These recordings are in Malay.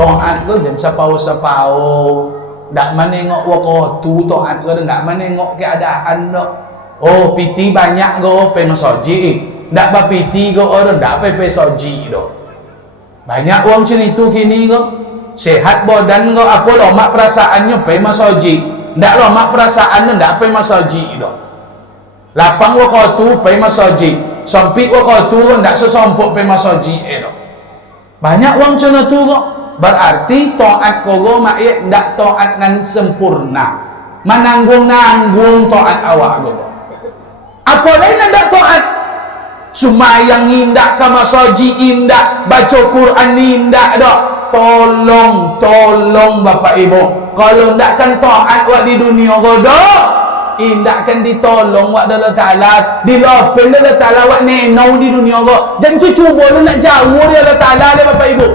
Taat ke jangan sapau-sapau. Tak menengok waktu taat ke tak menengok keadaan dak. Oh, piti banyak ke pergi masjid. Tak apa piti ke orang tak pergi masjid dak. Banyak orang macam itu kini ke. Sehat badan ke apa lomak perasaannya pergi masjid. Tak lomak perasaannya tak pergi masjid dak. Lapang waktu pergi masjid. Sempit waktu tak sesompok pergi masjid dak. Banyak orang macam itu kok. Berarti taat kau maksud tak taat nan sempurna. Menanggung-nanggung taat awak kau. Apa lain nak taat? Sumayang indak, ke masjid indak, baca Quran indak dak. Tolong Bapak Ibu. Kalau ndakkan taat awak di dunia kau dak, indakkan ditolong wak Allah Ta'ala, dilopen Allah Ta'ala wak nenau di dunia kau. Jangan cuba lu nak jauh dari Allah Ta'ala le Bapak Ibu.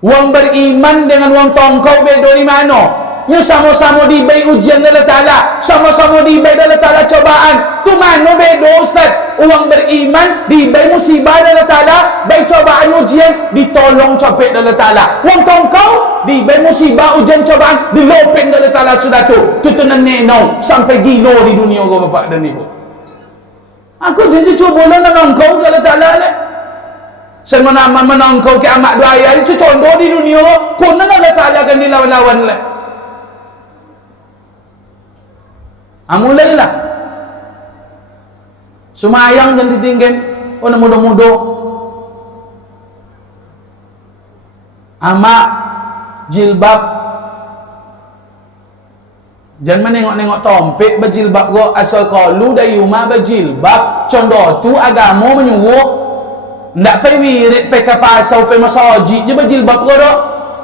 Wang beriman dengan wang tongkau beda di mana? Nya sama-sama diberi ujian Allah Ta'ala, sama-sama diberi Allah Ta'ala cobaan. Tu mana beda Ustaz? Orang beriman diberi musibah Allah Ta'ala, beri cobaan ujian, ditolong capek Allah Ta'ala. Wang tongkau diberi musibah ujian cobaan, dilopin Allah Ta'ala sudah tu. Tu tenan nenau sampai gila di dunia kau Bapak dan Ibu. Aku janji cuba lah nongkau ke Allah Ta'ala le. Saya menangkau ke amat dua ayat itu contoh di dunia kau nak Allah Ta'ala akan dilawan-lawan le. Mulailah sumayang dan ditinggal orang muda-muda amak jilbab jangan menengok-nengok tompek berjilbab go asal kalu dari rumah berjilbab contoh tu agama menyuruh ndak pergi wirid pergi pasau pergi masjid je berjilbab go dak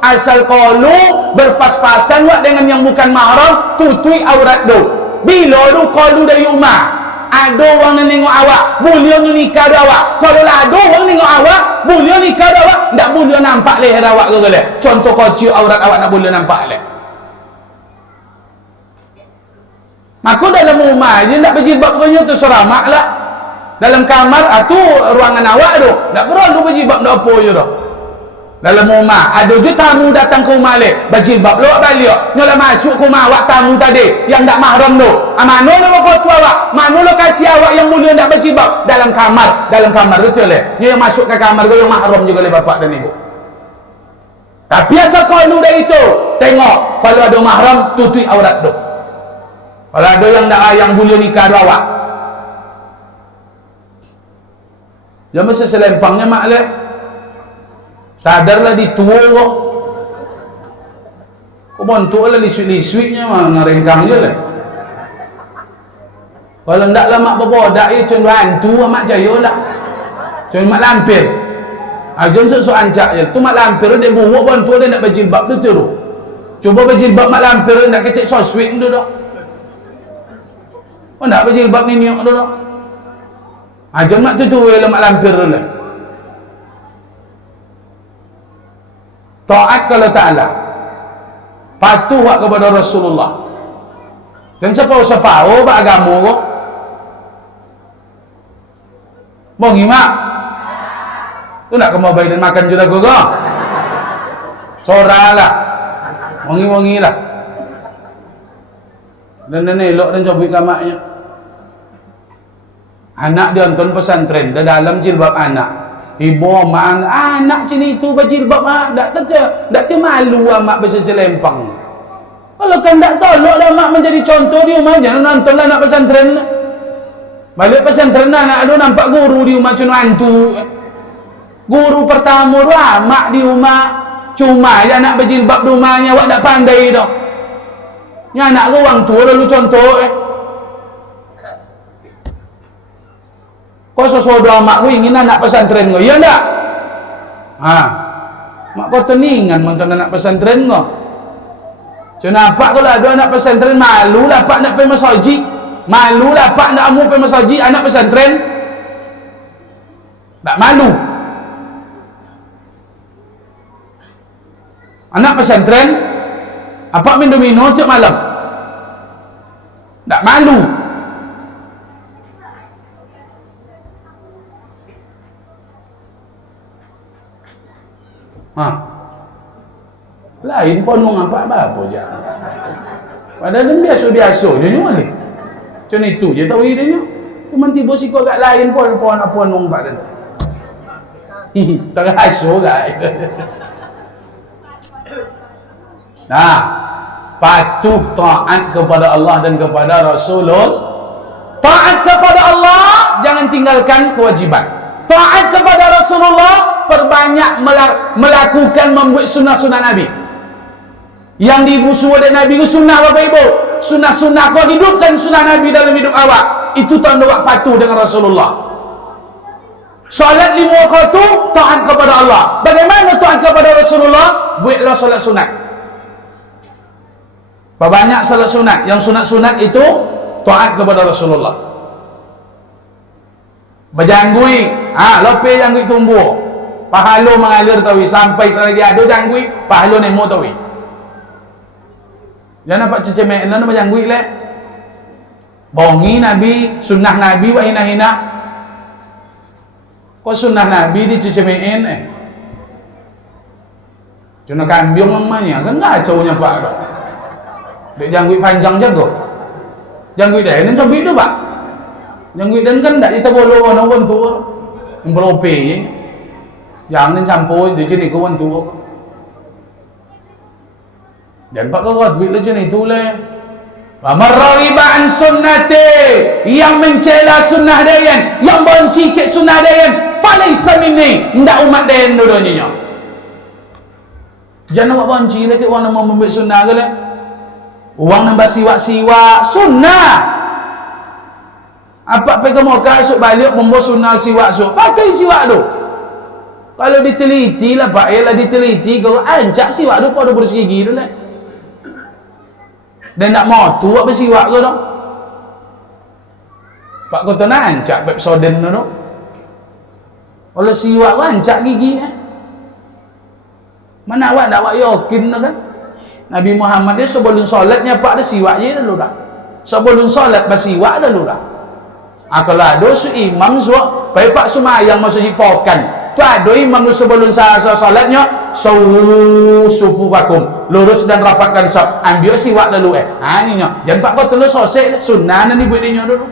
asal kalu berpas-pasan buat dengan yang bukan mahram tutui aurat do. Bila lu kalu dari rumah ada orang yang tengok awak boleh nikah dengan awak. Kalau lah ada orang tengok awak boleh nikah dengan awak, tak boleh nampak leher awak ke boleh. Contoh kecil aurat awak nak boleh nampak leh. Maka dalam rumah je nak berjilbab punya tu seramak lah. Dalam kamar tu ruangan awak tu tak perlu berjilbab tak apa je dah. Dalam rumah ada je tamu datang ke rumah le berjilbab lewat balik nyolah masuk ke rumah awak tamu tadi yang tak mahram tu mana lo kau tu awak mana lo kasih awak yang mulia tak berjilbab dalam kamar betul le yang masuk ke kamar kau yang mahram juga le bapak dan ibu. Tapi asal kalau dah itu tengok kalau ada mahram tutup aurat tu. Kalau ada yang tak yang mulia nikah tu awak jangan mesti selempangnya mak le. Sadarlah ditua kok. Kok bontuk lah liswik-liswiknya mah ngarengkang je lah. Kalau ndak lah mak berbodak ya cun hantu mak jaya lah. Cun mak lampir. Jom sok ancak je. Tu mak lampir dia buruk bontuk dia nak berjilbab tu tu. Cuba berjilbab mak lampir nak ketik soswik tu dah. Oh nak berjilbab ni niok tu dah. Jom mak tu lah mak lampir tu lah. Taat kepada Ta'ala, patuh kepada Rasulullah. Dan sepau-sepau beragama kok. Mau ngimak? Tu nak kamu bayi dan makan juga kok. Soralah, wangi-wangi lah. Dan elok dan cabut kamaknya. Anak dia nonton pesantren, dah dalam jilbab anak. Ibu mak anak sini itu berjilbab tak malu mak berselempang. Kalau kan tak tolok dah mak menjadi contoh di rumah jangan nontonlah anak pesantren. Balik pesantren anak ada nampak guru di rumah cuma hantu. Guru pertama tu mak di rumah cuma ya anak berjilbab di rumahnya awak tak pandai dah. Nya anak ku orang tua lalu contoh kau sesuatu mak ku ingin anak pesantren kau, iya tak? Mak kau teningan nonton anak pesantren kau. Kenapa kalau ada anak pesantren malu lah pak nak pergi masjid, malu lah pak nak amu pergi masjid anak pesantren, tak malu. Anak pesantren apa minum tiap malam, tak malu. Ha. Lain pun orang apa je. Padahal dia biasa je ni boleh. Macam itu je tahu dia ni. Cuma tiba sikit kat lain pun apa orang pak dah. Tak rasa kat. Nah, patuh taat kepada Allah dan kepada Rasulullah. Taat kepada Allah, jangan tinggalkan kewajiban. Taat kepada Rasulullah, perbanyak melakukan membuat sunnah-sunnah Nabi. Yang dibusuh oleh Nabi itu sunnah Bapak Ibu. Sunnah-sunnah kau hidupkan sunnah Nabi dalam hidup awak. Itu tanda awak patuh dengan Rasulullah. Solat 5 waktu, taat kepada Allah. Bagaimana taat kepada Rasulullah? Buatlah solat sunat. Banyak solat sunat. Yang sunat-sunat itu taat kepada Rasulullah. Berjanggui, lepas janggui tumbuh. Pahala mengalir tawi sampai selagi ada janggui, pahala nemo tawi. Jangan nampak cecemek nak berjanggui leh. Bongi Nabi, sunnah Nabi wa hina-hina. Kok sunnah Nabi dicecemekin Cuma kambing mamanya kan ngacaunya Pak dok. Dek janggui panjang jago. Janggui dah ini cabai tu Pak. Janggui dan kan tak kita bolo orang pun tu. Memberope yang ni campur je ni kawan tu. Dan Pak kau duit le jenis tu le. Marriba an sunnati, yang mencela sunnah dayan, yang benci ke sunnah dayan, falaisa minni, ndak umat dayan dulunya. Jangan awak benci lagi orang nak membuat sunnah ke le. Orang nak siwak-siwak sunnah. Apa pergi ke Mekah esok balik membuat sunnah siwak esok. Pakai siwak tu. Kalau diteliti lah Pak, ialah diteliti kau ancak siwak tu pada bersih gigi tu lah. Dan nak mau tu apa siwak kau tu? Pak kau nak ancak Pepsodent tu. Kalau siwak kau ancak gigi Mana awak nak awak yakin tu kan? Nabi Muhammad dia sebelum solat nyapak dia siwak je dulu dah. Sebelum solat bersiwak dulu dah. Kalau ada imam suak, baik pak semayang masuk hipokan. Tu ada imam sebelum solatnya sufufakum, lurus dan rapatkan saf. Ambil siwak dulu ni nya. Jangan pak kau terus sosek sunnah ni buat dia dulu.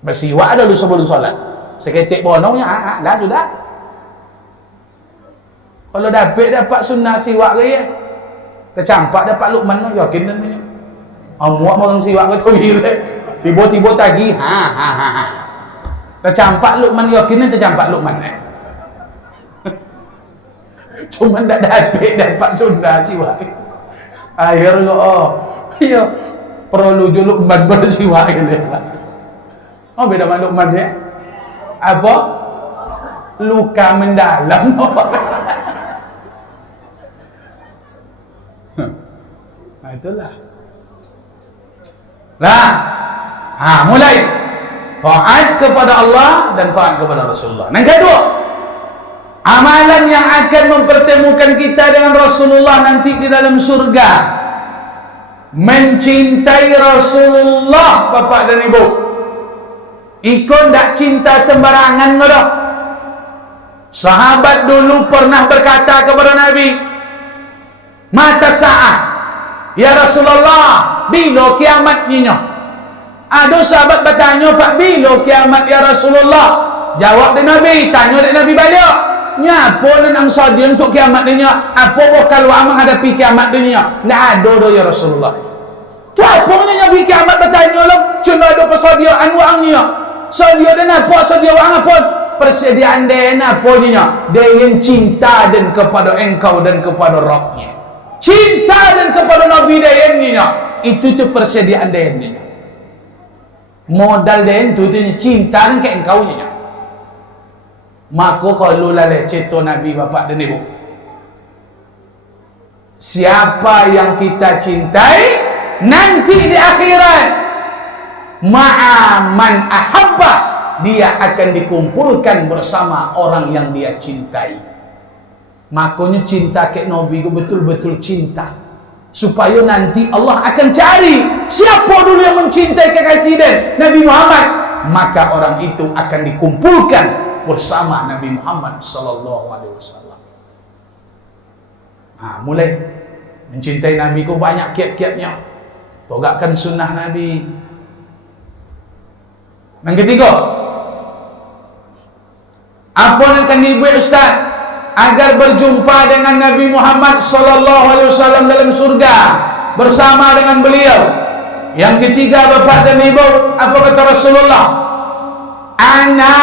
Bersiwak dulu sebelum solat. Seketik bonongnya dah sudah. Kalau dapat sunnah siwak ke tercampak dapat Luqman tu yakin dan ni. Muak orang siwak ke tu tiba-tiba tagi tercampak Luqman yakin tercampak Luqman cuma tak dapat sunnah siwak akhirnya ya perlu je Luqman bersiwak beda dengan Luqman apa luka mendalam itulah mulai taat kepada Allah dan taat kepada Rasulullah. Yang kedua, amalan yang akan mempertemukan kita dengan Rasulullah nanti di dalam surga, mencintai Rasulullah Bapak dan Ibu. Ikut tak cinta sembarangan dah. Sahabat dulu pernah berkata kepada Nabi, mata sa'ah ya Rasulullah, bila kiamatnya? Ada sahabat bertanya, Pak, bila kiamat ya Rasulullah? Jawab dia Nabi, tanya dia Nabi balik. Apa nak saja untuk kiamat dia? Apa bakal wa menghadapi kiamat dia? Tak ada dah ya Rasulullah. Tu apa Nabi kiamat bertanya lah? Cuma ada persediaan wangnya. Sedia dan apa? Sedia wang apa? Persediaan dia apa dia? Dia yang cinta dan kepada engkau dan kepada Rabbnya. Cinta dan kepada Nabi dia itu tu persediaan dia. Modal dia itu cinta dan ke engkau nya. Maka kalau lalai ceto Nabi Bapak dan Ibu, siapa yang kita cintai nanti di akhirat ma'aman ahabba, dia akan dikumpulkan bersama orang yang dia cintai. Makanya cinta ke Nabi itu betul-betul cinta, supaya nanti Allah akan cari siapa dulu yang mencintai kekasih dan Nabi Muhammad, maka orang itu akan dikumpulkan bersama Nabi Muhammad sallallahu alaihi wasallam. Mulai mencintai Nabi ku banyak kiat-kiatnya. Tegakkan sunnah Nabi. Yang ketiga, apa yang akan dibuat Ustaz agar berjumpa dengan Nabi Muhammad sallallahu alaihi wasallam dalam surga bersama dengan beliau? Yang ketiga, Bapak dan Ibu, apa kata Rasulullah? Ana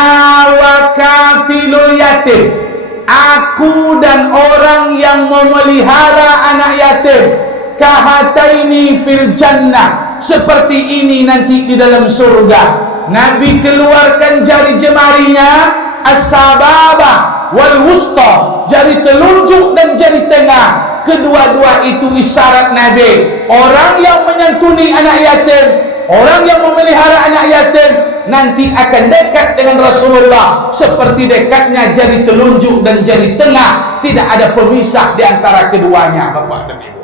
wa kafilul yatim. Aku dan orang yang memelihara anak yatim, kahataini fil jannah, seperti ini nanti di dalam surga. Nabi keluarkan jari jemarinya, as-sababa wal wusta, jari telunjuk dan jari tengah. Kedua-dua itu isyarat Nabi. Orang yang menyantuni anak yatim, orang yang memelihara anak yatim, nanti akan dekat dengan Rasulullah seperti dekatnya jari telunjuk dan jari tengah. Tidak ada pemisah di antara keduanya, Bapak dan Ibu.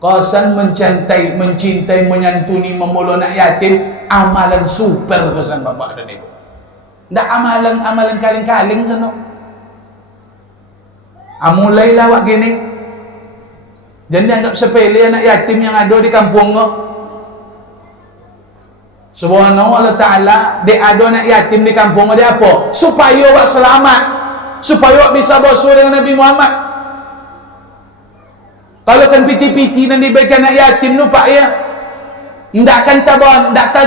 Kosan mencintai, menyantuni, memeluk anak yatim, amalan super kosan Bapak dan Ibu. Tidak amalan kaling-kaling sana. Mulailah awak gini. Jangan anggap sepele anak yatim yang ada di kampung kau. Subhanahu wa ta'ala, dia ada anak yatim di kampung dia apa? Supaya awak selamat, supaya awak bisa bersuara dengan Nabi Muhammad. Kalau kan piti-piti dan diberikan anak yatim tu pak ya, ndak kan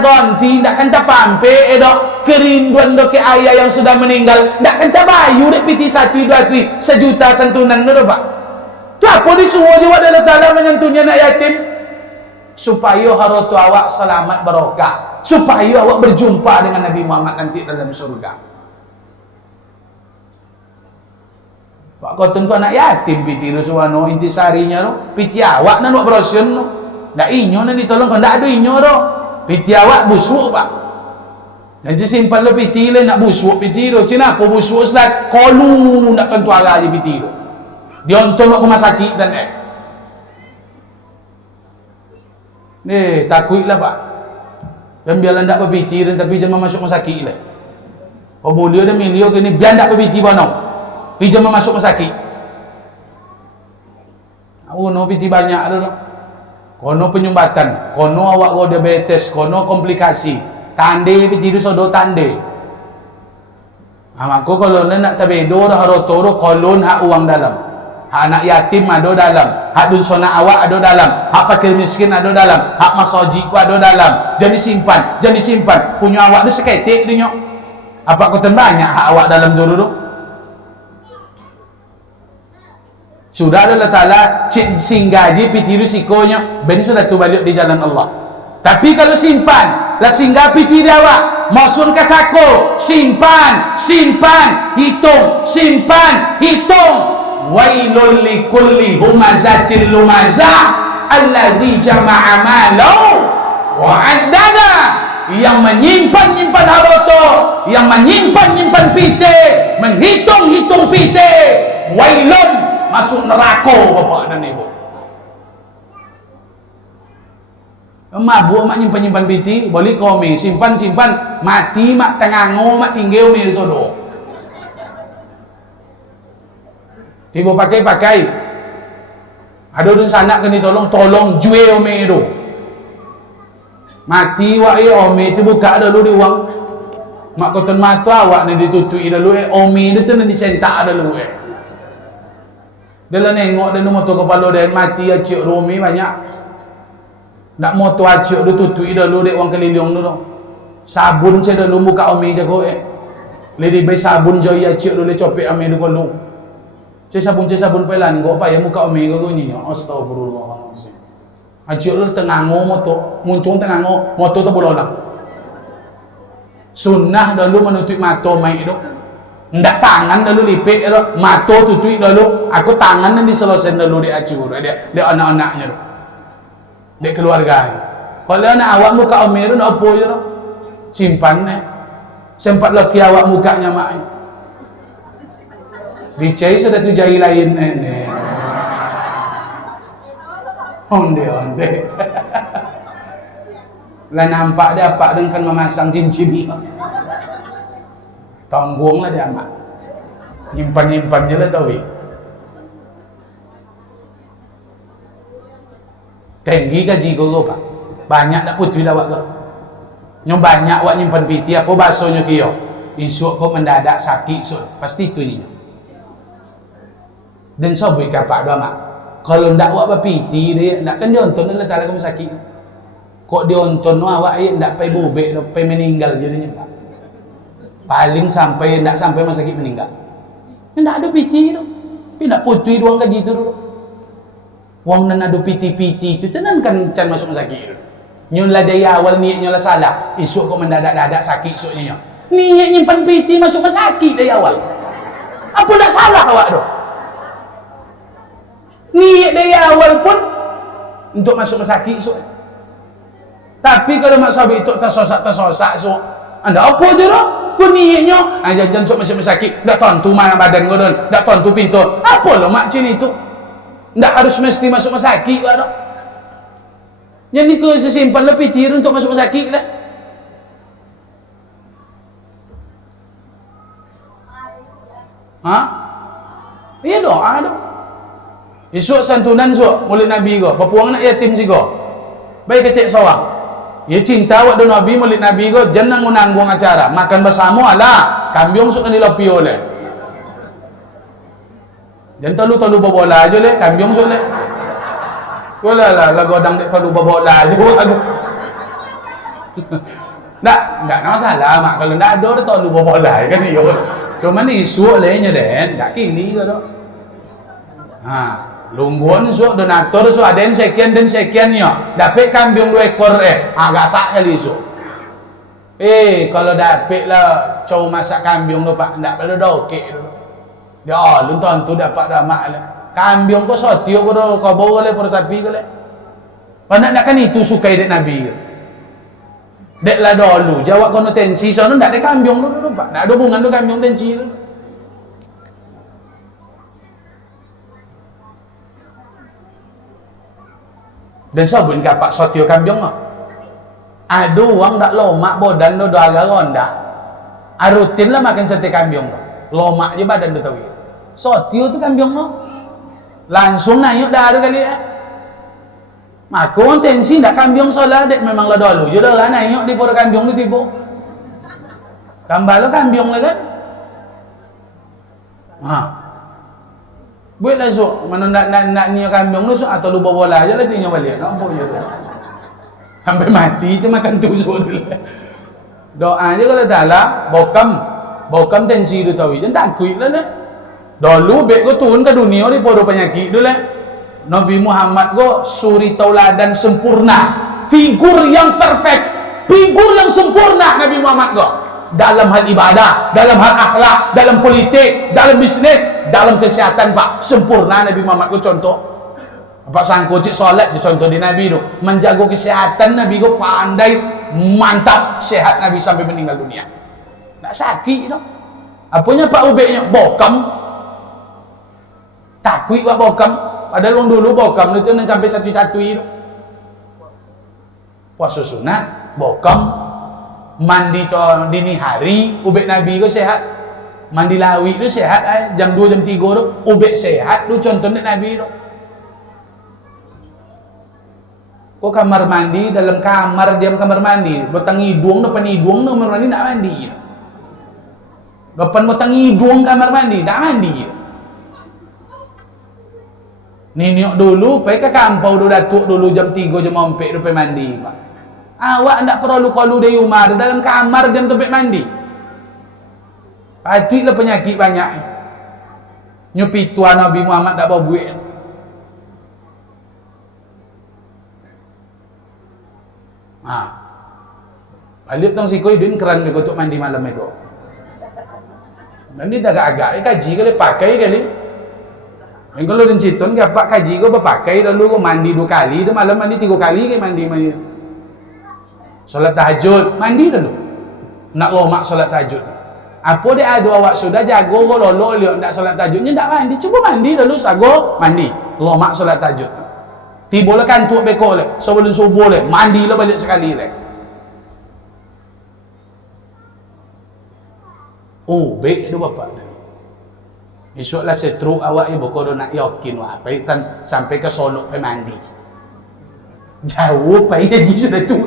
ganti, ndak kan pampe dok kerinduan dok ke ayah yang sudah meninggal, ndak kan bayu dek piti 1 2 sejuta santunan tu pak. Tu apa disuruh dia Allah Taala menyantuni anak yatim? Supaya harta awak selamat barokah, supaya awak berjumpa dengan Nabi Muhammad nanti dalam surga. Pak kau tentu anak yatim piti Rasulullah intisarinya tu, piti awak nak berosion tu. Ndak inyo nak ditolong kan ndak ada inyo tu. Piti awak busuk pak. Dan simpan lo piti le nak busuk piti tu. Cina apa busuk Ustaz? Kolu nak tentu arah je piti tu. Dia untuk rumah sakit dan takutlah pak. Dan biarlah tak berpiti dan tapi jangan masuk rumah sakit lah. Oh boleh dah milio gini biar tak berpiti bono. Tapi jangan masuk rumah sakit. No piti banyak tu. Kono penyumbatan, kono awak kau diabetes, kono komplikasi. Tande piti tu sodo tande. Aku kalau nak tabedo dah harotoro kolon hak uang dalam. Hak anak yatim ada dalam, hak dunsona awak ada dalam, hak fakir miskin ada dalam, hak masaji ku ada dalam. Jadi simpan. Punya awak tu seketik dia. Apa kau banyak hak awak dalam dulu? Sudah Allah Taala singgaji pitiru sikonya, ben sudah tu balik di jalan Allah. Tapi kalau simpan, lah singgah piti dia awak, masuk ke sako, simpan, hitung. Wailul likulli humazatil lumazah alladzi jama'a malahu wa 'addada. Yang menyimpan harta, yang menyimpan pite, menghitung pite, wailun, masuk neraka Bapak dan Ibu. Mabuk mak nyimpan piti, boleh komi, simpan, mati mak tengango, mak tinggal mi di sodo. Tiba pakai. Ada dun sanak kena tolong jual ome tu. Mati wak ome tu buka dulu di uang. Mak koton mata awak ni ditutui dulu ome tu nak disentak dulu Dia lah nengok dan motor kepala dia mati acik ome banyak. Nak motor acik dia tutui dulu dek wang keliling dulu. Sabun saya dulu muka ome jago Lady bay sabun joy acik dulu copek ame dulu kolong. Sabun pelan kau apa ya muka umi kau ni astagfirullahaladzim. Acik lu tengango moto muncung tengango moto tu bolong. Sunnah dulu menutup mata mai itu. Ndak tangan dulu lipik itu, mata tutup dulu. Aku tangan dan diselesaikan dulu dia acik dia anak-anaknya tu. Dia keluarga. Kalau anak awak muka umi tu nak apa je tu? Simpan sempat laki awak mukanya mak. Bicai sudah tu jari lain onde lah nampak dia apa dengan memasang cincin tanggung lah dia amat nyimpan je lah tahu Tinggi gaji kau pak. Banyak nak putih dah awak kau. Nyom banyak awak nyimpan piti apa bahasanya kio. Esok kau mendadak sakit so. Pasti itu ni. Dan sobui kapak doa mak. Kalau ndak awak berpiti dia, ndak kan dionton lah tak kamu sakit. Kok dionton awak ndak pai bubek, pai meninggal jadinya pak. Paling sampai ndak sampai masa sakit meninggal. Ndak ada piti tu. Tapi ndak putih doang gaji tu dulu. Wang nan ada piti-piti tu tenan kan can masuk sakit tu. Nyolah daya awal niatnya lah salah. Esok kok mendadak-dadak sakit esoknya. Niat nyimpan piti masuk sakit dari awal. Apa nak salah awak tu? Niat dari awal pun untuk masuk sakit esok. Tapi kalau mak sahabat itu tersosak so. Anda apa je tu? Kau niatnya jangan sok masuk sakit. Dak tentu mana badan kau don. Dak tentu pintu. Apa lo mak macam itu? Ndak harus mesti masuk sakit pak. Yang ni kau sesimpan lebih tiru untuk masuk sakit dah. Ha? Iya doa doh. Esok santunan sok mulut Nabi kau. Papuang nak yatim si kau. Baik ketik seorang. Ya cinta awak do Nabi mulut Nabi kau jangan nanggung acara. Makan bersama lah. Kambiong sok kan dilopi oleh. Jangan terlalu berbola aja leh, kambiong sok leh. Wala lah godang dek terlalu berbola aja. Ndak masalah mak kalau ndak ada terlalu berbola kan yo. Cuma ni isu lehnya den, dak kini ke doh. Ha, lumbun sok donatur sok ada sekian dan sekiannya. Dapat kambiong 2 ekor agak sak kali sok. Kalau dapat lah cow masak kambiong tu pak, ndak perlu dokek tu. Ya, lu tu dapat dah mak lah. Kambiong kau sotio kau bawa le por sapi kau le. Nak kan itu sukai dek Nabi. Dek lah dulu. Jawab kono tensi sono ndak ada kambiong dulu pak. Ndak ada hubungan tu kambiong tensi tu. Dan sabun kapak sotio kambiong mah. Aduh uang ndak lomak bodan do agak ronda. Rutin lah makan sate kambiong tu. Lomak je badan tu tahu. Sotio tu kambiong mo. Langsung nayuk dah ada kali ya. Maka orang tensi ndak kambiong solah dek memang lah dulu. Je dah nayuk di pora kambiong tu tiba. Kambal kambiong lah kan. Ha. Buat lah sok. Mana nak niat kambiong tu sok atau lupa bola aja lah tinggal balik. Apa je tu. Sampai mati tu makan tusuk dulu. Doa je kalau tak lah bokam tensi tu tahu. Jangan takut lah dah. Dulu bek ko turun ke dunia ni podo penyakit dulu Nabi Muhammad ko suri tauladan sempurna, figur yang perfect, figur yang sempurna Nabi Muhammad ko dalam hal ibadah, dalam hal akhlak, dalam politik, dalam bisnes, dalam kesehatan pak sempurna Nabi Muhammad ko contoh. Apa sangko cik solat je contoh di Nabi tu menjaga kesehatan Nabi ko pandai mantap sehat Nabi sampai meninggal dunia. Tak sakit tu. Apanya pak ubeknya bokam. Takut buat bokam. Padahal orang dulu bokam itu nak sampai satu-satu itu. Puasa sunat, bokam, mandi tu dini hari, ubek Nabi ko sehat. Mandi lawi tu sehat jam 2 jam 3 tu, ubek sehat tu contohnya Nabi tu. Ko kamar mandi dalam kamar diam kamar mandi, botang hidung depan hidung kamar mandi nak mandi. Depan botang hidung kamar mandi nak mandi. Niniok dulu, pergi ke kampau dulu datuk dulu jam 3 jam 4 tu pergi mandi pak. Awak tak perlu kalu dari rumah dalam kamar jam tu pergi mandi. Patutlah penyakit banyak. Nyupi tuan Nabi Muhammad tak bawa buat. Balik tang sikoi duit keran mereka untuk mandi malam itu. Mandi tak agak kaji kali pakai kali. Yang kalau dan citon gapak kaji ko berpakai dulu ko mandi 2 kali, dah malam mandi 3 kali ke mandi. Solat tahajud, mandi dulu. Nak lomak solat tahajud. Apa dia ada awak sudah jago ko lolo liok ndak solat tahajudnya ndak mandi, cuba mandi dulu sago mandi. Lomak solat tahajud. Tibolah kantuk beko le, sebelum subuh le, mandilah balik sekali le. Oh, baik tu bapak dia. Esoklah setru awak ibu kodo nak yakin apa ikan sampai ke Solo pergi mandi. Jauh pai jadi sudah tu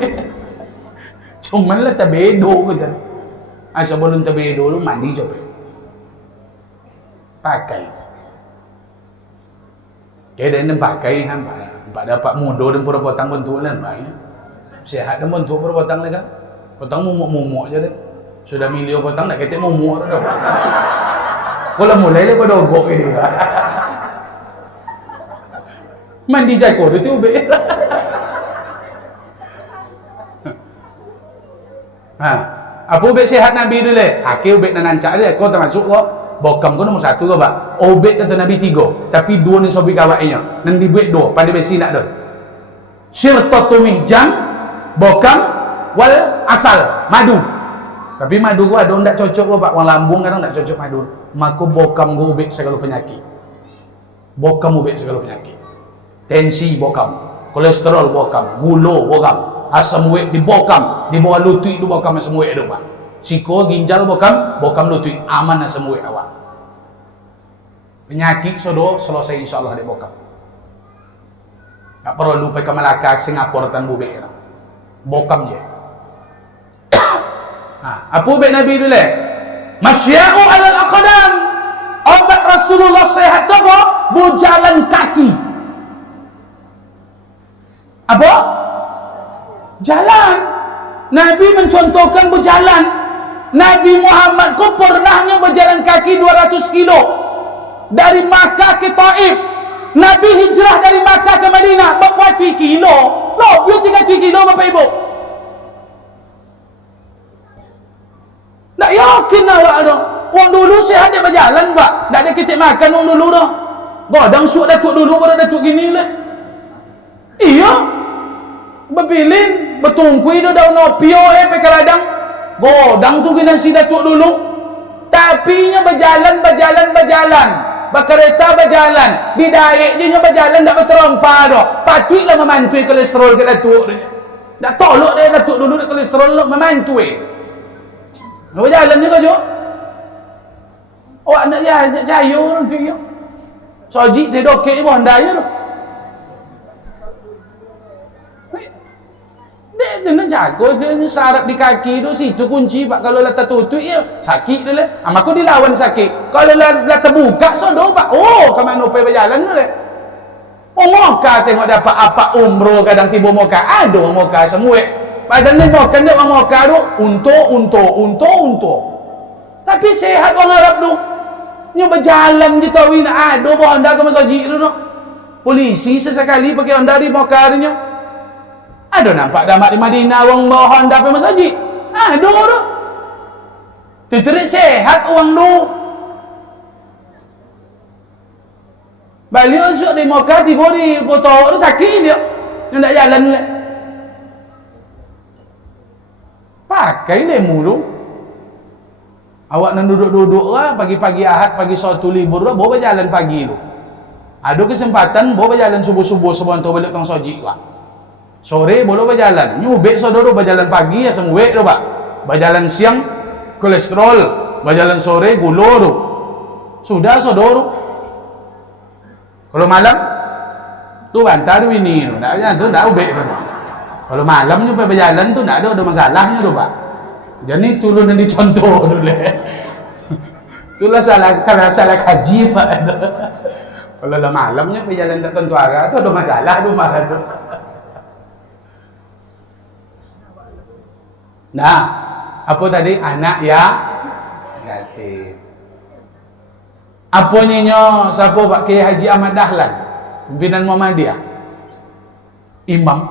Cuman lah terbedo ke sana. Sebelum terbedo lu mandi coba. Pakai. Dia dah pakai hampa dapat mudo dan pura potang bentuk lan baik. Sehat dan bentuk pura potang lah kan. Potang mumuk je dah. Sudah milio potang nak ketek mumuk dah. Kalau mulai le bedogok ini. Mandi jago tu be. Apa ubek sehat Nabi dulu ke ubek nanancak dia kau termasuk kau bokam kau nombor 1 kau pak ubek kata Nabi 3 tapi 2 ni sobi kawainya nan dibuat 2 pada besi nak dah syirtatu mihjam bokam wal asal madu tapi madu kau ada ndak cocok kau pak orang lambung kadang ndak cocok madu maka bokam kau ubek segala penyakit tensi bokam kolesterol bokam gula bokam asam urat di bokam di bawah lutut tu bokam asam urat tu pak siko ginjal bokam lutut aman asam urat awak penyakit sodo selesai insyaallah di bokam tak perlu pergi ke Melaka Singapura tan bubek bokam je apa ubek Nabi dulu masya'u alal aqdam obat Rasulullah sehat apa berjalan kaki apa jalan. Nabi mencontohkan berjalan. Nabi Muhammad kau pernahnya berjalan kaki 200 kilo dari Makkah ke Taif. Nabi hijrah dari Makkah ke Madinah berapa kilo? Lebih 3 kilo Bapak Ibu. Tak yakin awak dah. Orang dulu sehat dia berjalan Pak. Tak ada ketik makan orang dulu dah. Godang suat datuk dulu baru datuk gini lah. Iya. Berpilin bertungkui dia daun opio pakai ladang godang tu kena si datuk dulu tapi nya berjalan berkereta berjalan didaik je nya berjalan tak berterompa dah patutlah memantui kolesterol ke datuk dia tak tolok dia datuk dulu dia kolesterol memantui berjalan juga jo awak nak jaya orang tu ya sojik dia dokek pun andai tu dia nak jago dia sarap di kaki tu situ kunci pak kalau lah tertutup ya sakit dia lah maka dilawan sakit kalau lah terbuka sodo pak ke mana upaya berjalan tu lah Moka tengok dapat apa umroh kadang tiba Moka ada orang Moka semua padahal ni Moka dia orang Moka tu untung tapi sehat orang Arab tu dia berjalan di tahu nak ada bawa anda ke masjid tu polisi sesekali pakai anda di Moka dia ada nampak damat di Madinah orang bawa Honda pergi masjid ada tu terik sehat orang tu balik usuk di Moka tiba di potok tu sakit dia tak jalan pakai lemu tu awak nak duduk-duduk lah pagi-pagi Ahad pagi suatu libur lah bawa berjalan pagi tu ada kesempatan bawa berjalan subuh-subuh sebelum tu balik tang sojik lah sore boleh berjalan nyubek saudara berjalan pagi asam urat tu pak berjalan siang kolesterol berjalan sore gula tu sudah saudara kalau malam tu bantar ini tu tak ubek tu kalau malamnya berjalan tu tak ada masalahnya tu pak jadi tu lu nanti contoh dulu itulah salah kaji pak kalau malamnya berjalan tak tentu arah tu ada masalah tu malah tu. Nah, apa tadi? Anak yatim. Apa nyenyo siapa Pak Kiai Haji Ahmad Dahlan, pimpinan Muhammadiyah. Imam.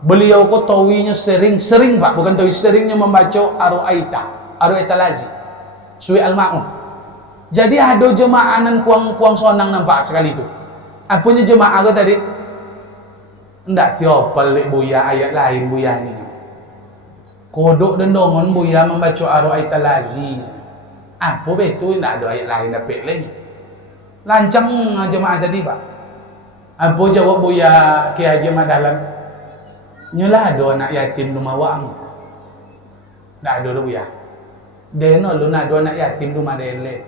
Beliau ko tawinya sering Pak, bukan tawi seringnya membaca Ar-Ra'aita Lazi. Suwi Al-Ma'un. Jadi ada jemaah nan kuang sonang nampak sekali itu. Apanya jemaah ko tadi? Ndak tiopal lek buya ayat lain buya ni. Kodok dan dongon buya membaca Ar-Ra'aita Lazi. Apa betul tak ada ayat lain dapat lagi. Lancang jemaah tadi Pak. Apa jawab buya Kiai Haji Ahmad Dahlan? Nyalah ada anak yatim rumah wang. Tak ada buya. Deno lu nak ada anak yatim rumah dele.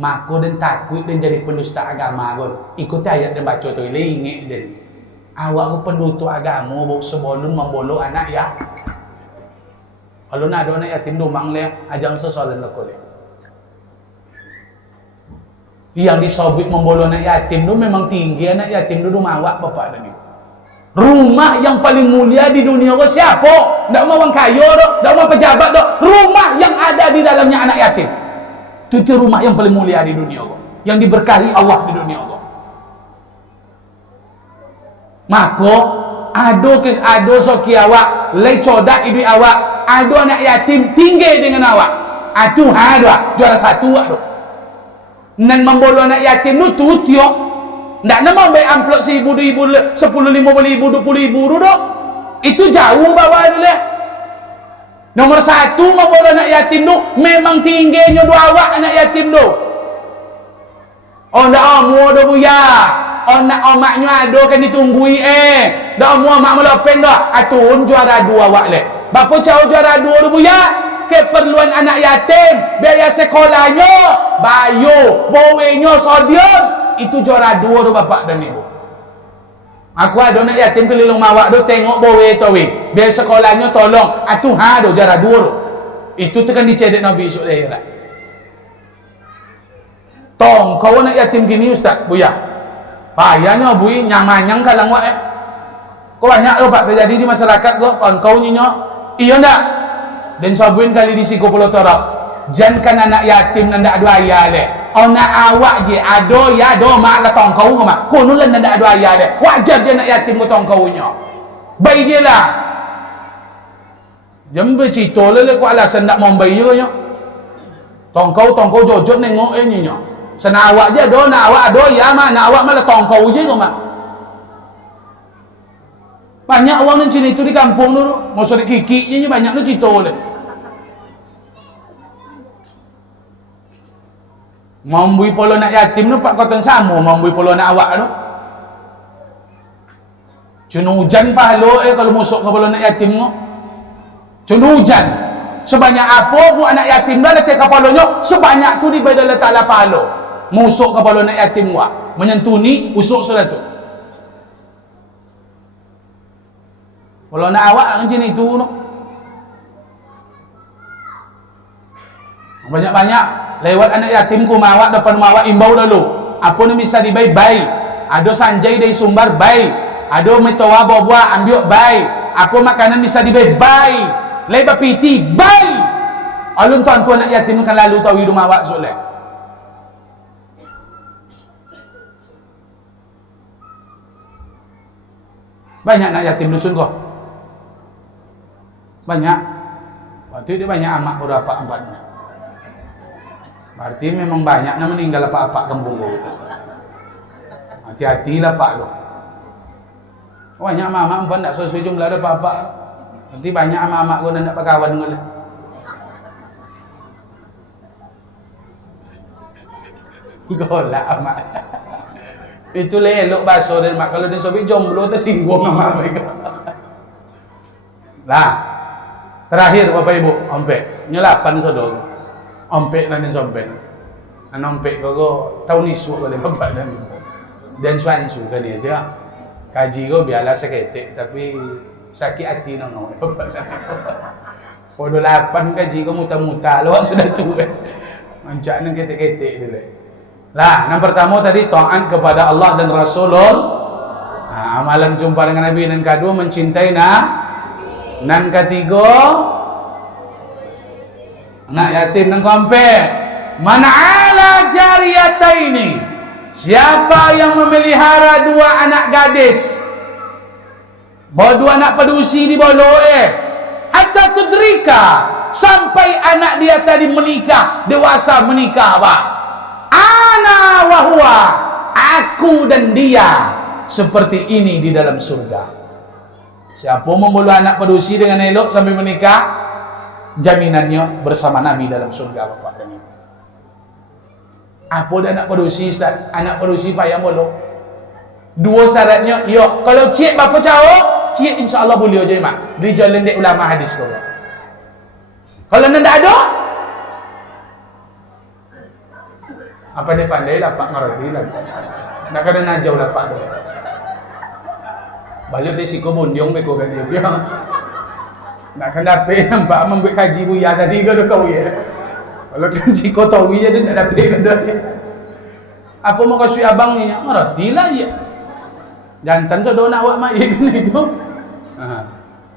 Maka dan takut dan jadi pendusta agama kon. Ikut ayat dan baca tu lingik den. Awak ku pendutuk agama bok sebelum membolo anak ya. Kalau nak ada anak yatim domang le, ajang sesolan lekol le. Yang disobik membolo anak yatim tu memang tinggi, anak yatim tu mawak bapak dan ibu. Rumah yang paling mulia di dunia ko siapa? Ndak mau orang kaya dok, ndak mau pejabat dok. Rumah yang ada di dalamnya anak yatim. Itu rumah yang paling mulia di dunia ko, yang diberkahi Allah di dunia ko. Maka ado soki awak lei codak ibu awak, ado anak yatim tinggi dengan awak. Atu ada juara satu awak tu. Nan membolo anak yatim tu tiok. Ndak nama baik amplop 1,000, 2,000, 10, 15,000, 20,000 tu dok. Itu jauh bawah tu leh. Nomor 1 membolo anak yatim tu memang tingginya dua awak anak yatim tu. Oh ndak amu do buya. Oh nak omaknya ada kan ditunggui dah mua mak melopen dah atun juara 2 awak leh. Bapa cau juara 2 tu buya? Keperluan anak yatim, biaya sekolahnya, bayo, bowenyo, sodium, itu juara 2 tu bapak dan ibu. Aku ada anak yatim keliling mawak tu tengok bowe tu biaya sekolahnya tolong, atu do juara 2 tu. Itu tu kan dicedek Nabi esok akhirat. Tong kau anak yatim gini ustaz, buya. Payahnya bui nyamanyang kalang wak kau banyak lo pak terjadi di masyarakat kau nyinyo iya ndak dan sabuin kali di siku pulau torok jangan anak yatim nanda adu ayah le anak awak je ado ya do mak la tong kau ngoma kono lan nanda adu ayah le wajar je anak yatim ko tong kau nyo bayi je lah jembe cito le ko alasan ndak mau bayi nyo tong kau jojot nengok nyo sana awak je do nak awak do ya mah nak awak malah tongkau je kau mah banyak orang macam itu di kampung dulu mau sore kiki je banyak tu cerita le mau bui polo nak yatim tu pak koton sama mau bui polo nak awak tu cun hujan pahalo kalau musuk ke polo nak yatim tu cun hujan sebanyak apa bu anak yatim dah letak kepalanya sebanyak tu di badan letak lah pahalo musuk kepala anak yatim wak menyentuh ni usuk sudah tu kalau nak awak macam itu no. Banyak-banyak lewat anak yatim ku mawak depan mawak imbau dulu apa ni bisa dibaik baik ada sanjay dari sumbar baik ada metowa buah-buah ambil baik apa makanan bisa dibaik baik lebar piti baik alun tuan-tuan anak yatim kan lalu tahu hidup mawak soleh. Banyak nak yatim dusun kok. Banyak. Waktu dia banyak amak berapa empatnya. Berarti memang banyak nak meninggal apa-apa kampung kau. Hati-hatilah pak lo. Banyak amak empat tak sesuai jumlah ada apa-apa. Nanti banyak amak-amak kau nak berkawan dengan dia. Golak amak. Itu elok baso dan mak kalau dia sobik jomblo tersinggung sama mereka. Lah, terakhir bapak ibu, ompek, nyelapan sodong, ompek dan sompek, dan ompek kau tahu nisu kalau bapak dan ibu, dan suansu kan dia dia, kaji kau biarlah seketik tapi sakit hati nong bapak dan ibu. Podo 8 kaji kau muta-muta, lo sudah tua, mancak nang ketik-ketik dulu. Lah, yang pertama tadi taat kepada Allah dan Rasulullah. Amalan jumpa dengan Nabi. Dan kedua mencintai nan ketiga anak yatim dan kompe. Man ala jariyataini, siapa yang memelihara 2 anak gadis, bawa 2 anak pedusi di bawah hatta tudrika, sampai anak dia tadi menikah, dewasa menikah pak. Ana wahwa, aku dan dia seperti ini di dalam surga. Siapa membelu anak pedusi dengan elok sampai menikah, jaminannya bersama Nabi dalam surga bapak dan ibu. Apa dia anak pedusi Ustaz? Anak pedusi payah bolu. 2 syaratnya, yo kalau cik bapa cawok, cik insya-Allah boleh aja mak. Di jalan dek ulama hadis kau. Kalau ndak ada, apa dia pandai lah pak ngerti lah nak kena najau lah pak Balik dari siko bundiong beko kan dia. Nak kena dapat nampak membuat kaji buya tadi ke kau ya. Kalau kan siko tahu dia nak dapat ke dia. Apa mau kasih abang ni? Ngertilah dia. Jantan tu nak awak mak kan itu.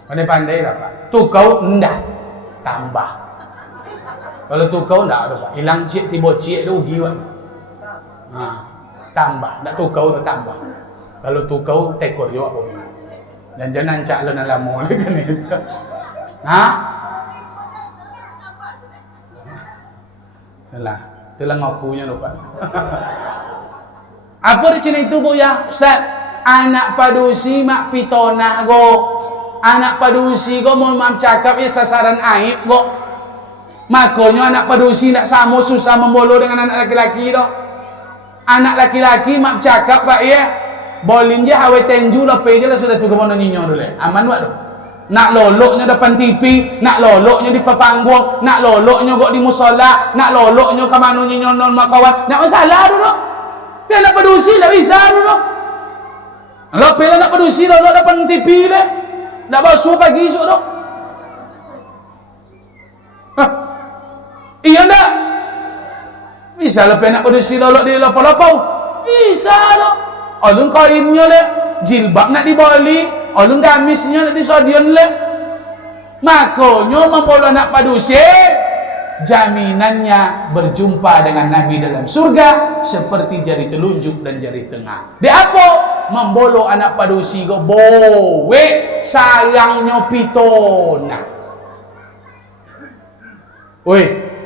Pandai-pandai lah Pak. Tukau enggak tambah. Kalau tukau enggak ada Pak. Hilang cik tiba cik tu rugi Pak. Tambah, enggak tukau tu tambah. Kalau tukau tekor juga pun. Dan jangan cak lan lama lagi kan itu. Yalah, itulah ngakunya tu Pak. Apa di sini itu Bu ya? Ustaz, anak padusi mak pitona go. Anak padusi go mau cakap ya sasaran aib go. Makanya anak padusi nak sama susah membolo dengan anak laki-laki do. Anak laki-laki mak cakap Pak ya. Bolin je hawe tenju lepe je lah sudah tu kemono nyinyo dulu. Aman buat tu. Nak loloknya depan TV, nak loloknya di panggung, nak loloknya kok di musola, nak loloknya ke mana nyinyo non makawan. Nak masalah dulu. Dia nak padusi tak bisa dulu. Lepe lah nak padusi lolok depan TV deh. Nak basuh pagi esok tu. Iya tak? Bisa lepas nak padusi lolok di lapau-lapau. Bisa tu. Alun kainnya le, jilbab nak dibali, alun gamisnya nak disodion le. Makanya membawa anak padusi, jaminannya berjumpa dengan Nabi dalam surga seperti jari telunjuk dan jari tengah. Di apa? Membolo anak padusi go bowe sayangnya pitona. Woi,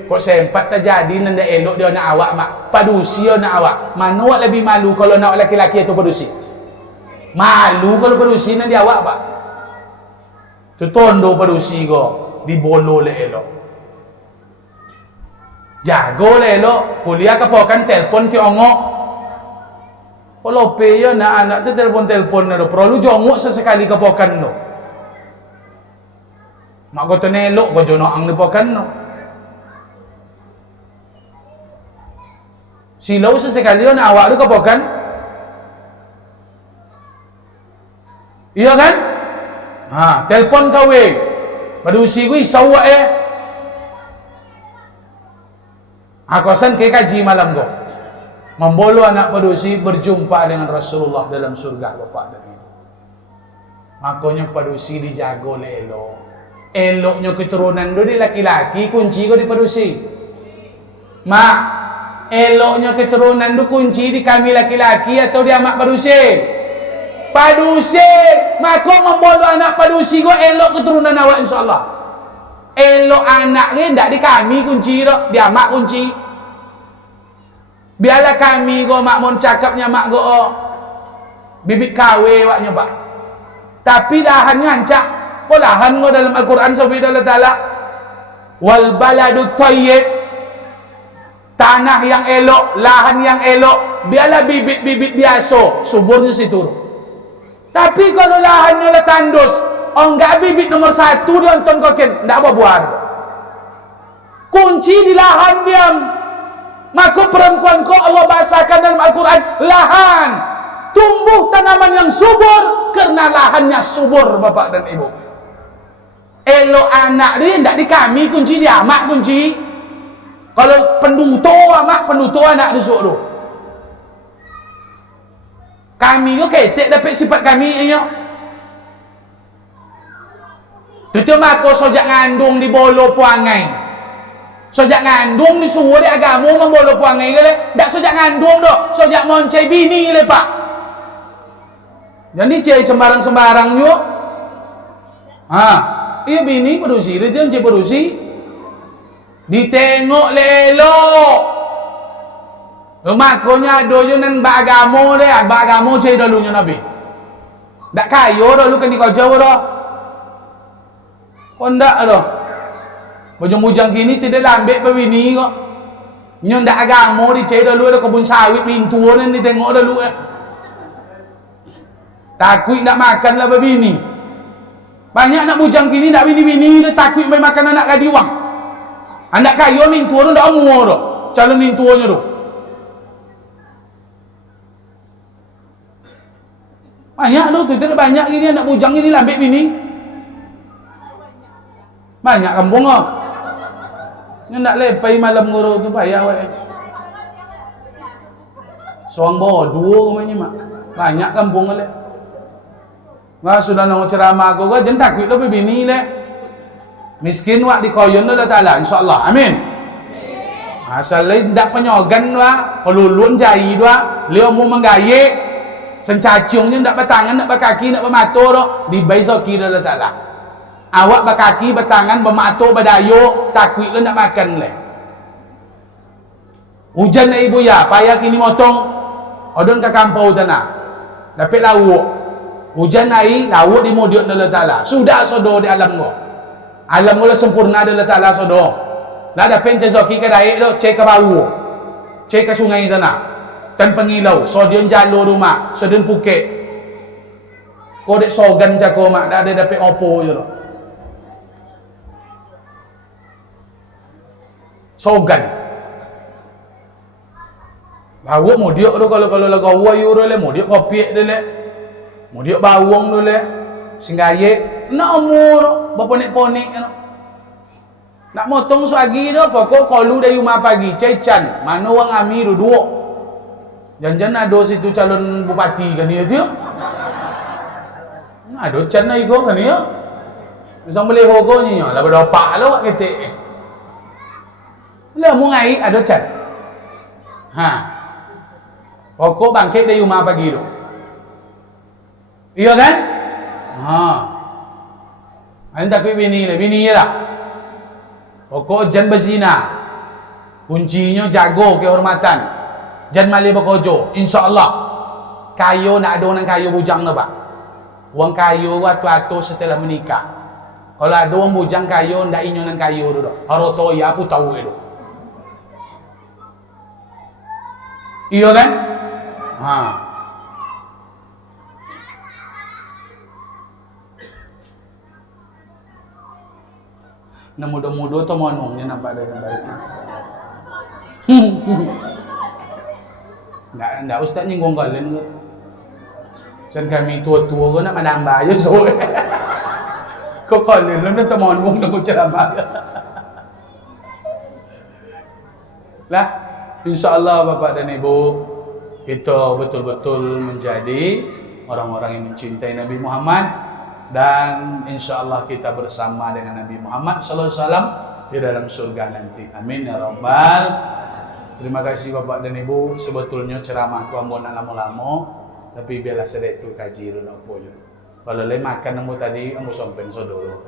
kok sempat terjadi nanda elok dia nak awak mak padusi dia nak awak. Mana awak lebih malu kalau nak laki-laki atau padusi? Malu kalau padusi nanti awak Pak. Tu tondo padusi go dibolo le elok. Jago le elok, kuliah kapokan telpon ti ongok. Kalau peyo nak anak tu telpon na do, perlu jongok sesekali kapokan no. Mak go tenelok go jono ang dipokan no. Silau sesekali nak awak tu kapokan. Iya kan? Telpon kawe. Padusi ku isau Akasan ke kaji malam go. Membolo anak padusi berjumpa dengan Rasulullah dalam surga Bapak dan Ibu. Makanya padusi dijaga oleh elok. Eloknya keturunan do di laki-laki, kunci go di padusi. Mak, eloknya keturunan do kunci di kami laki-laki atau di amak padusi? Padusi. Maka membolo anak padusi go elok keturunan awak insyaallah. Elok anak ni ndak di kami kunci do, di amak kunci. Biarlah kami go mak mon cakapnya mak go bibit kawe waknya Pak. Tapi lahan ngancak. Ko lahan go dalam Al-Quran subhanahu wa taala. Wal baladu thayyib. Tanah yang elok, lahan yang elok. Biarlah bibit-bibit biasa, suburnya situ. Tapi kalau lahannya lah tandus, enggak bibit nomor 1 dia onton koken, enggak apa buat. Kunci di lahan diam. Maka perempuan kau Allah bahasakan dalam Al-Quran lahan, tumbuh tanaman yang subur kerana lahannya subur Bapak dan Ibu. Elok anak dia tidak di kami kunci, dia amak kunci. Kalau penduto amak, penduto anak dusuk tu. Kami tu ketek dapat sifat kami ini. Itu maka sojak ngandung di bolo puangai. Sojak ngandung disuruh di agama membolo puangai ke le? Tak sojak ngandung dok, sojak moncai bini le Pak. Jadi cai sembarang-sembarang yo. Iya bini padusi, dia jangan cai padusi. Ditengok lelok. Makanya ada je nan bagamo le, bagamo cai dulunya Nabi. Tak kayo dulu kan dikojau dah. Kondak dah. Bujang-bujang kini tidak lambek bini kok. Nyon dak agamo di cai dulu ada kebun sawit mintu ni ditengok dulu Takut nak makan lah bini. Banyak nak bujang kini nak bini-bini dia takut main makan anak gadiwang. Anak kayo mintu tu dak umur tu. Calon mintunya tu. Banyak tu tidak banyak gini anak bujang ini lah ambil bini. Banyak kampung kau. Ni nak lepai malam guru tu payah weh. Seorang bawa dua rumahnya mak. Banyak kampung le. Wah sudah nong ceramah aku gua jangan takut lo bini le. Miskin wak dikoyon Allah Taala insyaallah. Amin. Asal lain ndak penyogan wa, pelulun jai dua, leo mu menggayek, sencacungnya ndak bertangan, ndak berkaki, ndak bermata dah, dibai zoki Allah Taala. Awak berkaki, bertangan, bermata, berdayo, takut lo ndak makan le. Hujan na ibu ya, payah kini motong, odon ke kampau tanah, dapat lauk. Hujan naik, lauk dimudiut Allah Taala. Sudah sodo di alam go. Alam mula sempurna Allah Taala sodo. Lah dapat cezoki ke daik do, cek ke bau. Cek ke sungai tanah. Tan pengilau, sodion jalur rumah, sodion Phuket. Kau dek sogan jako mak, dah ada dapat opo je do. Sogan. Bau mudiuk tu kalau lagu wayu tu le, mudiuk kopi tu le. Mudiuk bawang tu le. Singgayek, nak umur berponik-ponik tu. Nak motong suagi tu, pokok kalu dari rumah pagi, cecan, mana orang ami duduk. Jangan ada situ calon bupati kan dia tu. Ada can lagi kan dia. Misal boleh hogonya, lah berdopak lah wak ketik. Lah mu ngai ada can. Ha. Pokok bangkit dari rumah pagi tu. Iya kan? Ha. Anda tapi bini lah, bini lah. Pokok jan berzina. Kuncinya jago kehormatan. Jan malih berkojo. InsyaAllah. Kayu nak ada orang kayu bujang tu pak. Orang kayu waktu-waktu setelah menikah. Kalau ada orang bujang kayu, ndak inyonan kayu tu. Haroto ya aku tahu itu. Iya kan? Ha. Nah muda-muda tu monongnya nampak dari baik. Ndak ustaz nyinggung kalian ke? Macam kami tua-tua ke nak menambah je so. Kau kalian lu nak monong nak ceramah. Lah, insya-Allah Bapak dan Ibu, kita betul-betul menjadi orang-orang yang mencintai Nabi Muhammad. Dan insyaAllah kita bersama dengan Nabi Muhammad SAW di dalam surga nanti. Amin ya Rabbal. Terima kasih Bapak dan Ibu. Sebetulnya ceramah aku ambo nak lama-lama, tapi biarlah sedek tu kaji dulu apa je. Kalau le makan ambo tadi ambo sompen sodoro.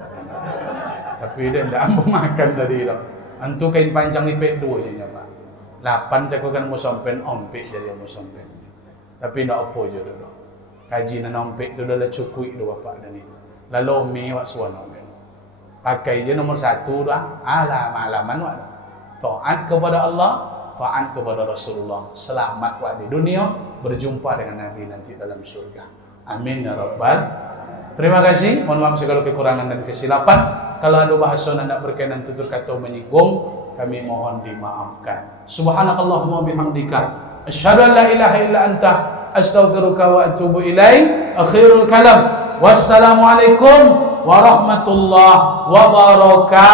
Tapi dia ndak ambo makan tadi dah. Antu kain panjang lipet dua je Pak. 8 cakukan ambo sompen ompik jadi ambo sompen. Tapi ndak apa je dulu. Kaji na nompek tu dah cukup tu Bapak dan Ibu. Lalu mi wak suana men. Pakai je nomor 1 dah. Alaman wak. Taat kepada Allah, taat kepada Rasulullah. Selamat wak di dunia, berjumpa dengan Nabi nanti dalam surga. Amin ya Rabbal. Terima kasih. Mohon maaf segala kekurangan dan kesilapan. Kalau ada bahasa yang tidak berkenan tutur kata menyinggung, kami mohon dimaafkan. Subhanakallahumma bihamdika asyhadu an la ilaha illa anta astaghfiruka wa atubu ilaik. Akhirul kalam. Wassalamualaikum warahmatullahi wabarakatuh.